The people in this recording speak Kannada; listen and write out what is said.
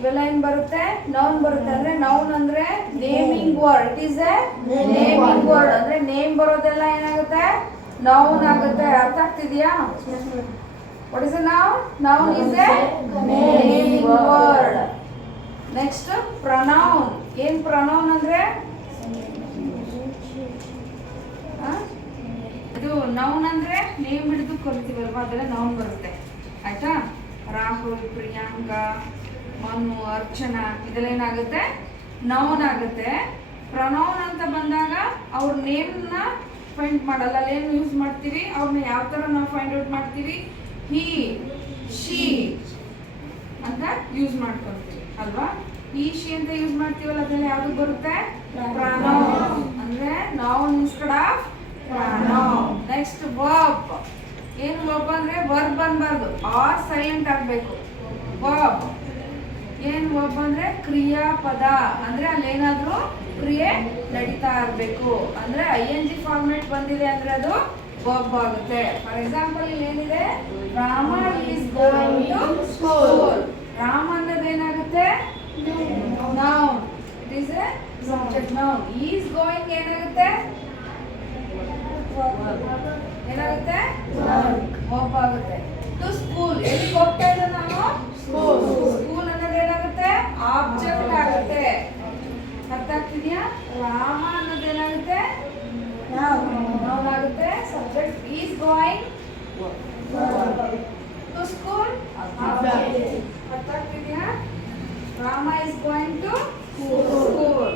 ಇವೆಲ್ಲ ಏನ್ ಬರುತ್ತೆ ನೌನ್ ಬರುತ್ತೆ ಅಂದ್ರೆ ನೌನ್ ಅಂದ್ರೆ naming word it is A naming word ಅಂದ್ರೆ ನೇಮ್ ಬರೋದೆಲ್ಲ ಏನಾಗುತ್ತೆ ನೌನ್ ಆಗುತ್ತೆ ಅರ್ಥ ಆಗ್ತಿದ್ಯಾ what is A noun noun is A naming word next pronoun ಏನ್ ಪ್ರನೌನ್ ಅಂದ್ರೆ ಇದು ನೌನ್ ಅಂದ್ರೆ ನೇಮ್ ಹಿಡಿದು ಕರಿತೀವಲ್ವಾ ಅದೆಲ್ಲ ನೌನ್ ಬರುತ್ತೆ ಆಯ್ತಾ ರಾಹುಲ್ ಪ್ರಿಯಾಂಕಾ ಮನು ಅರ್ಚನಾ ಇದೆಲ್ಲ ಏನಾಗುತ್ತೆ ನೌನ್ ಆಗುತ್ತೆ ಪ್ರನೌನ್ ಅಂತ ಬಂದಾಗ ಅವ್ರ ನೇಮ್ನ ಫೈಂಡ್ ಮಾಡಲ್ಲ ಅಲ್ಲಿ ಏನು ಯೂಸ್ ಮಾಡ್ತೀವಿ ಅವ್ರನ್ನ ಯಾವ ಥರ ನಾವು ಫೈಂಡ್ ಔಟ್ ಮಾಡ್ತೀವಿ ಹಿ ಶಿ ಅಂತ ಯೂಸ್ ಮಾಡ್ಕೊಳ್ತೀವಿ ಅಲ್ವಾ ಹಿ ಶಿ ಅಂತ ಯೂಸ್ ಮಾಡ್ತೀವಲ್ಲ ಅದೆಲ್ಲ ಯಾವ್ದು ಬರುತ್ತೆ ಪ್ರನೌನ್ ಅಂದ್ರೆ noun instead of pronoun next verb ಏನು ವರ್ಬ್ ಅಂದ್ರೆ ವರ್ಬ್ ಅನ್ಬಾರ್ದು ಆರ್ ಸೈಲೆಂಟ್ ಆಗ್ಬೇಕು ವರ್ಬ್ ಏನ್ ವರ್ಬ್ ಅಂದ್ರೆ ಕ್ರಿಯಾಪದ ಅಂದ್ರೆ ಅಲ್ಲಿ ಏನಾದ್ರೂ ಕ್ರಿಯೆ ನಡೀತಾ ಇರ್ಬೇಕು ಅಂದ್ರೆ ING ಫಾರ್ಮೆಟ್ ಬಂದಿದೆ ಅಂದ್ರೆ ಅದು ವರ್ಬ್ ಆಗುತ್ತೆ ಫಾರ್ ಎಕ್ಸಾಂಪಲ್ ಇಲ್ಲಿ ಏನಿದೆ Rama is going to school Rama ಅನ್ನೋದು ಏನಾಗುತ್ತೆ noun it is a subject noun is going ಏನಾಗುತ್ತೆ ಏನಾಗುತ್ತೆ ವರ್ಬ್ ಆಗುತ್ತೆ ಟು ಸ್ಕೂಲ್ ಎಲ್ಲಿಗೆ ಹೋಗ್ತಾ ಇದ್ದ ನಾನು ಸ್ಕೂಲ್ ಅನ್ನೋದು ಏನಾಗುತ್ತೆ ಆಬ್ಜೆಕ್ಟ್ ಆಗುತ್ತೆ ಅರ್ಥ ಆಗ್ತಿದ್ಯಾ ರಾಮ ಅನ್ನೋದು ಏನಾಗುತ್ತೆ ನೌನ್ ಆಗುತ್ತೆ subject is going to school ಅರ್ಥ ಆಗ್ತಿದ್ಯಾ Rama is going to school